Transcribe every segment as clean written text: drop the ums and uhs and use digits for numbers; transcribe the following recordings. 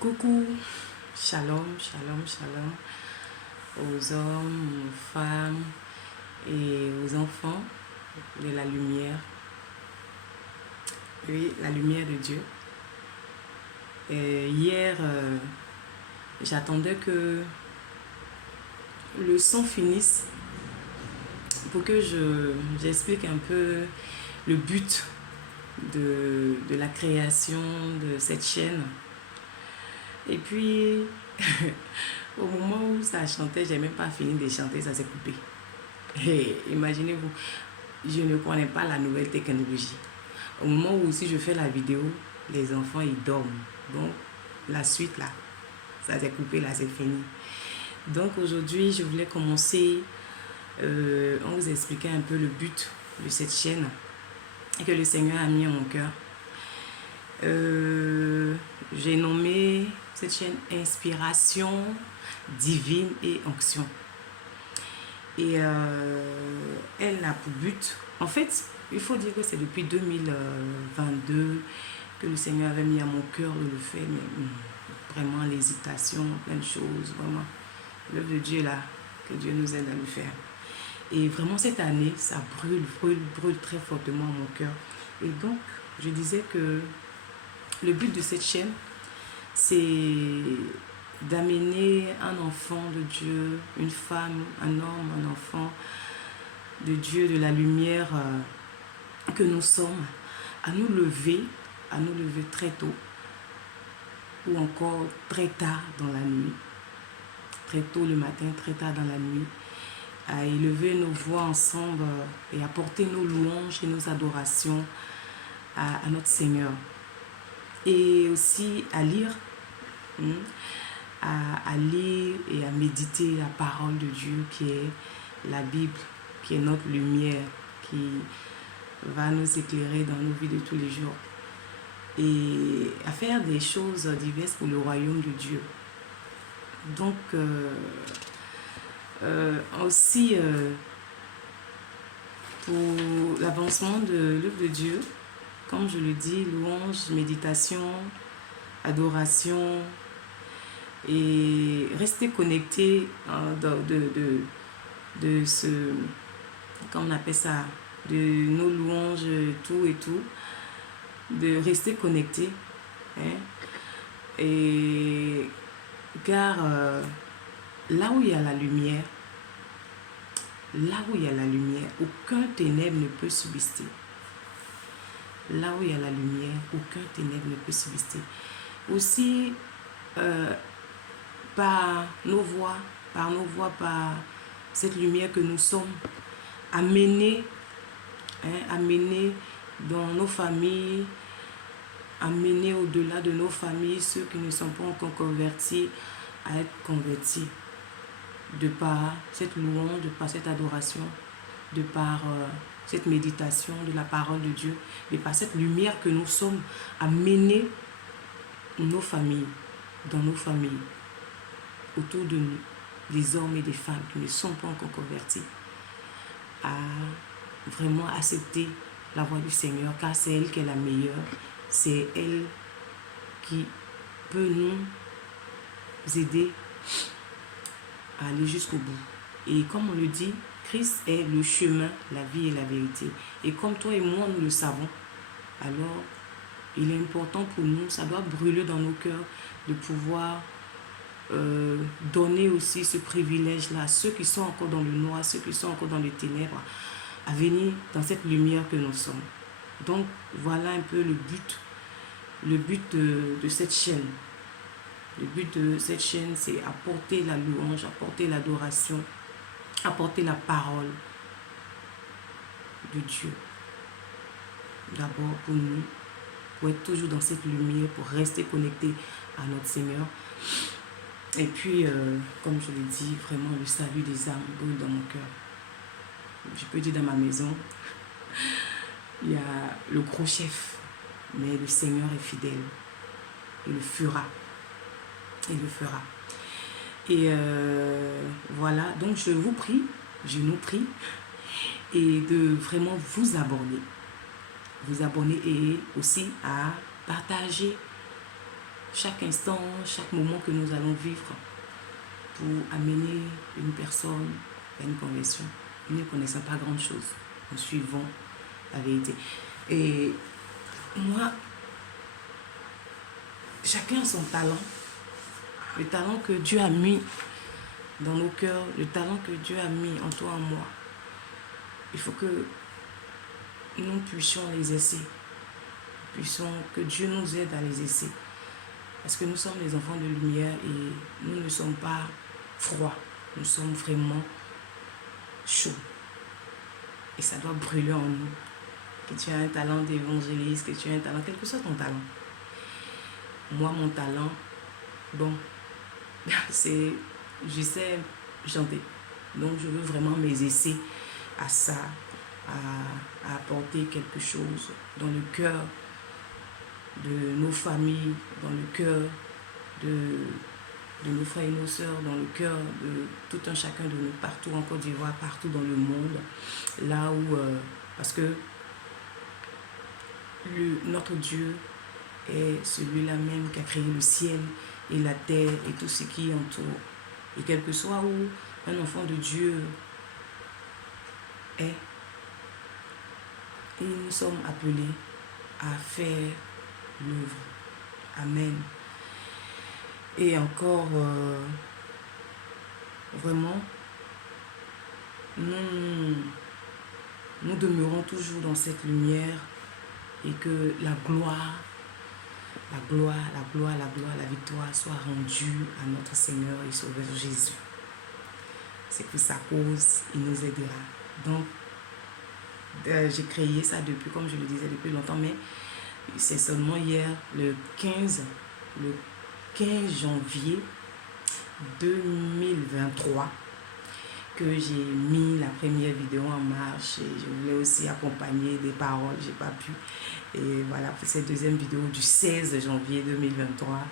Coucou, shalom, shalom, shalom aux hommes, aux femmes et aux enfants de la lumière. Oui, la lumière de Dieu. Et hier, j'attendais que le son finisse pour que j'explique un peu le but de la création de cette chaîne. Et puis, au moment où ça chantait, j'ai même pas fini de chanter, ça s'est coupé. Et imaginez-vous, je ne connais pas la nouvelle technologie. Au moment où aussi je fais la vidéo, les enfants ils dorment. Donc, la suite là, ça s'est coupé là, c'est fini. Donc aujourd'hui, je voulais commencer en vous expliquant un peu le but de cette chaîne que le Seigneur a mis en mon cœur. J'ai nommé cette chaîne Inspiration divine et onction. Et elle a pour but, en fait, il faut dire que c'est depuis 2022 que le Seigneur avait mis à mon cœur de le faire, mais vraiment l'hésitation, plein de choses, vraiment. L'œuvre de Dieu là, que Dieu nous aide à le faire. Et vraiment cette année, ça brûle très fortement à mon cœur. Et donc, je disais que le but de cette chaîne, c'est d'amener un enfant de Dieu, une femme, un homme, un enfant de Dieu, de la lumière que nous sommes, à nous lever très tôt ou encore très tard dans la nuit, très tôt le matin, très tard dans la nuit, à élever nos voix ensemble et à porter nos louanges et nos adorations à notre Seigneur. Et aussi à lire, à lire et à méditer la parole de Dieu qui est la Bible, qui est notre lumière, qui va nous éclairer dans nos vies de tous les jours. Et à faire des choses diverses pour le royaume de Dieu. Donc, aussi pour l'avancement de l'œuvre de Dieu, comme je le dis, louange, méditation, adoration, et rester connecté de ce, comment on appelle ça, de nos louanges, tout et tout, de rester connecté, hein, et car là où il y a la lumière, aucun ténèbre ne peut subsister. Là où il y a la lumière, aucun ténèbre ne peut subsister. Aussi, par nos voix, par cette lumière que nous sommes, amener dans nos familles, amener au-delà de nos familles ceux qui ne sont pas encore convertis à être convertis, de par cette louange, de par cette adoration, de par cette méditation de la parole de Dieu, de par cette lumière que nous sommes, amener nos familles, dans nos familles, autour de nous, des hommes et des femmes qui ne sont pas encore convertis, à vraiment accepter la voix du Seigneur, car c'est elle qui est la meilleure, c'est elle qui peut nous aider à aller jusqu'au bout. Et comme on le dit, Christ est le chemin, la vie et la vérité. Et comme toi et moi, nous le savons, alors il est important pour nous, ça doit brûler dans nos cœurs de pouvoir donner aussi ce privilège-là à ceux qui sont encore dans le noir, ceux qui sont encore dans les ténèbres, à venir dans cette lumière que nous sommes. Donc voilà un peu le but de cette chaîne. Le but de cette chaîne, c'est apporter la louange, apporter l'adoration, apporter la parole de Dieu. D'abord pour nous, pour être toujours dans cette lumière, pour rester connecté à notre Seigneur. Et puis, comme je l'ai dit, vraiment le salut des âmes brûle dans mon cœur. Je peux dire dans ma maison, il y a le gros chef, mais le Seigneur est fidèle. Il le fera. Il le fera. Et voilà, donc je vous prie, je nous prie, et de vraiment vous abonner et aussi à partager chaque instant, chaque moment que nous allons vivre pour amener une personne à une conversion. Nous ne connaissons pas grand-chose. Nous suivons la vérité. Et moi, chacun a son talent. Le talent que Dieu a mis dans nos cœurs, le talent que Dieu a mis en toi, en moi. Il faut que nous puissions les essayer. Que Dieu nous aide à les essayer. Parce que nous sommes les enfants de lumière et nous ne sommes pas froids. Nous sommes vraiment chauds. Et ça doit brûler en nous. Que tu as un talent d'évangéliste, que tu as un talent, quel que soit ton talent. Moi, mon talent, bon, c'est, je sais chanter. Donc, je veux vraiment m'exercer à ça, à apporter quelque chose dans le cœur de nos familles, dans le cœur de nos frères et nos sœurs, dans le cœur de tout un chacun de nous, partout en Côte d'Ivoire, partout dans le monde. Là où, parce que notre Dieu est celui-là même qui a créé le ciel et la terre et tout ce qui entoure. Et quel que soit où un enfant de Dieu est, et nous sommes appelés à faire l'œuvre. Amen. Et encore, vraiment, nous demeurons toujours dans cette lumière et que la gloire, la victoire soit rendue à notre Seigneur et Sauveur Jésus. C'est pour sa cause, il nous aidera. Donc, j'ai créé ça depuis, comme je le disais, depuis longtemps, mais c'est seulement hier, le 15 janvier 2023, que j'ai mis la première vidéo en marche et je voulais aussi accompagner des paroles, j'ai pas pu. Et voilà, pour cette deuxième vidéo du 16 janvier 2023,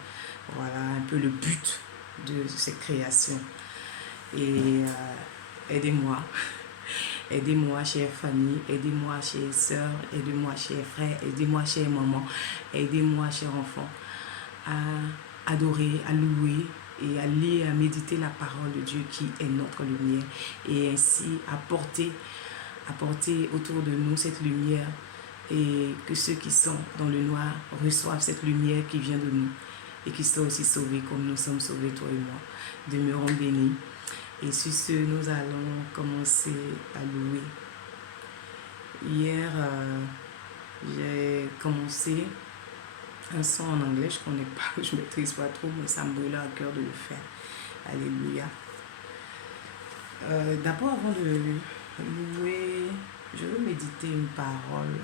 voilà un peu le but de cette création. Et aidez-moi. Aidez-moi, chère famille, aidez-moi, chère sœur, aidez-moi, chers frères, aidez-moi, chère maman, aidez-moi, chers enfants, à adorer, à louer et à lire, à méditer la parole de Dieu qui est notre lumière et ainsi apporter autour de nous cette lumière et que ceux qui sont dans le noir reçoivent cette lumière qui vient de nous et qui soient aussi sauvés comme nous sommes sauvés, toi et moi. Demeurons bénis. Et sur ce, nous allons commencer à louer. Hier, j'ai commencé un son en anglais, je ne connais pas, je ne maîtrise pas trop, mais ça me brûle à cœur de le faire. Alléluia. D'abord, avant de louer, je veux méditer une parole.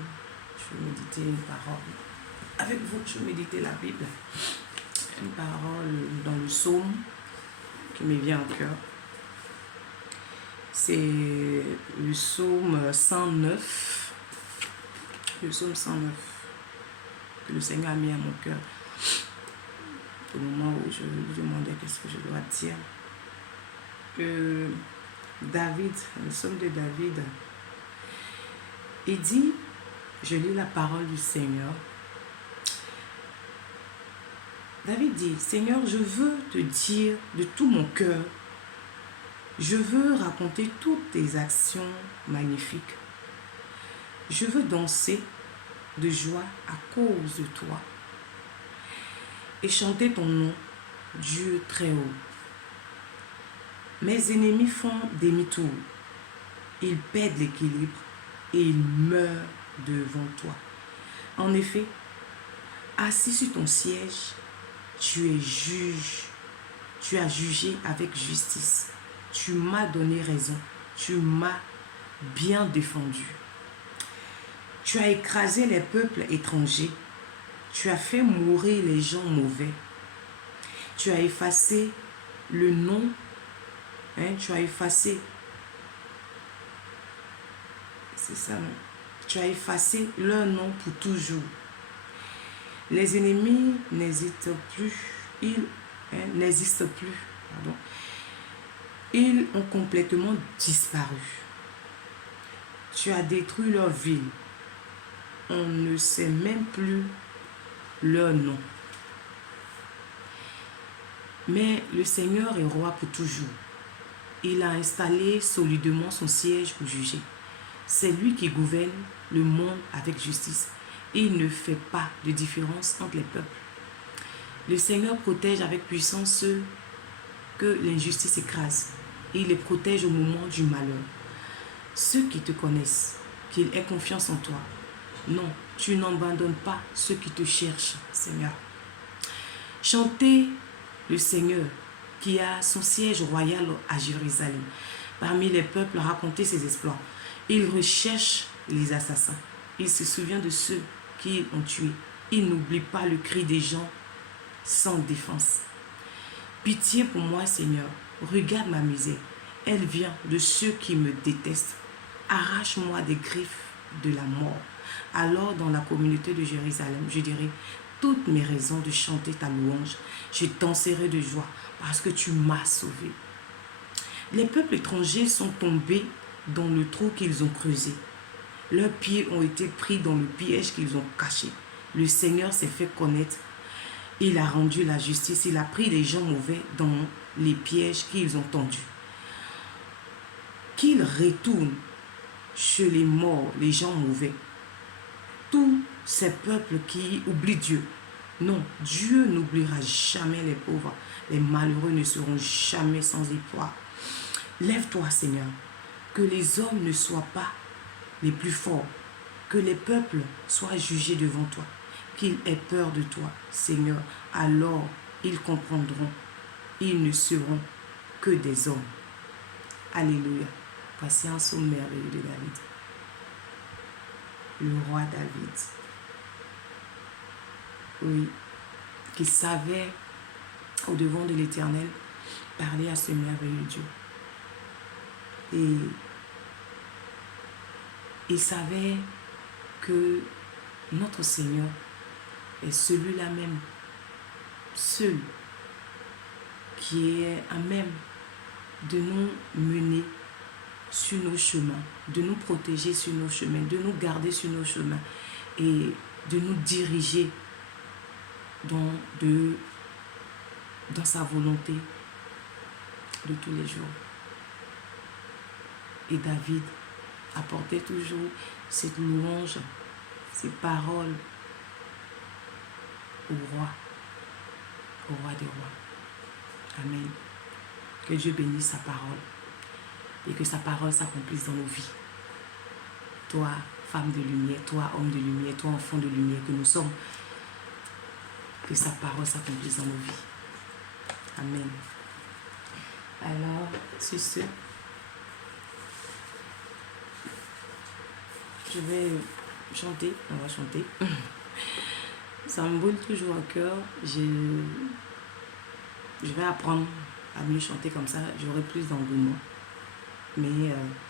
Avec vous, je veux méditer la Bible. Une parole dans le psaume qui me vient au cœur. C'est le psaume 109. Le psaume 109 que le Seigneur a mis à mon cœur au moment où je lui demandais qu'est-ce que je dois dire. David, le psaume de David, il dit, je lis la parole du Seigneur. David dit, Seigneur, je veux te dire de tout mon cœur, je veux raconter toutes tes actions magnifiques. Je veux danser de joie à cause de toi et chanter ton nom, Dieu très haut. Mes ennemis font demi-tour. Ils perdent l'équilibre et ils meurent devant toi. En effet, assis sur ton siège, tu es juge. Tu as jugé avec justice. Tu m'as donné raison. Tu m'as bien défendu. Tu as écrasé les peuples étrangers. Tu as fait mourir les gens mauvais. Tu as effacé le nom. Tu as effacé. C'est ça, non? Tu as effacé leur nom pour toujours. Les ennemis n'hésitent plus. Ils n'existent plus. Pardon. Ils ont complètement disparu. Tu as détruit leur ville. On ne sait même plus leur nom. Mais le Seigneur est roi pour toujours. Il a installé solidement son siège pour juger. C'est lui qui gouverne le monde avec justice. Il ne fait pas de différence entre les peuples. Le Seigneur protège avec puissance ceux que l'injustice écrase. Il les protège au moment du malheur. Ceux qui te connaissent, qu'ils aient confiance en toi. Non, tu n'abandonnes pas ceux qui te cherchent, Seigneur. Chantez le Seigneur qui a son siège royal à Jérusalem. Parmi les peuples, racontez ses exploits. Il recherche les assassins. Il se souvient de ceux qui ont tué. Il n'oublie pas le cri des gens sans défense. Pitié pour moi, Seigneur. Regarde ma misère. Elle vient de ceux qui me détestent. Arrache-moi des griffes de la mort. Alors, dans la communauté de Jérusalem, je dirai toutes mes raisons de chanter ta louange. Je danserai de joie parce que tu m'as sauvé. Les peuples étrangers sont tombés dans le trou qu'ils ont creusé. Leurs pieds ont été pris dans le piège qu'ils ont caché. Le Seigneur s'est fait connaître. Il a rendu la justice. Il a pris les gens mauvais dans les pièges qu'ils ont tendus. Qu'ils retournent chez les morts, les gens mauvais. Tous ces peuples qui oublient Dieu. Non, Dieu n'oubliera jamais les pauvres. Les malheureux ne seront jamais sans espoir. Lève-toi, Seigneur, que les hommes ne soient pas les plus forts, que les peuples soient jugés devant toi, qu'ils aient peur de toi, Seigneur. Alors, ils comprendront. Ils ne seront que des hommes. Alléluia. Voici un psaume merveilleux de David. Le roi David. Oui, qui savait au devant de l'Éternel parler à ce merveilleux Dieu. Et il savait que notre Seigneur est celui-là même, seul, qui est à même de nous mener sur nos chemins, de nous protéger sur nos chemins, de nous garder sur nos chemins et de nous diriger dans sa volonté de tous les jours. Et David apportait toujours cette louange, ces paroles au roi des rois. Amen. Que Dieu bénisse sa parole et que sa parole s'accomplisse dans nos vies. Toi, femme de lumière, toi, homme de lumière, toi, enfant de lumière que nous sommes, que sa parole s'accomplisse dans nos vies. Amen. Alors, sur ce, je vais chanter, on va chanter. Ça me brûle toujours au cœur. Je vais apprendre à mieux chanter comme ça, j'aurai plus d'engouement. Mais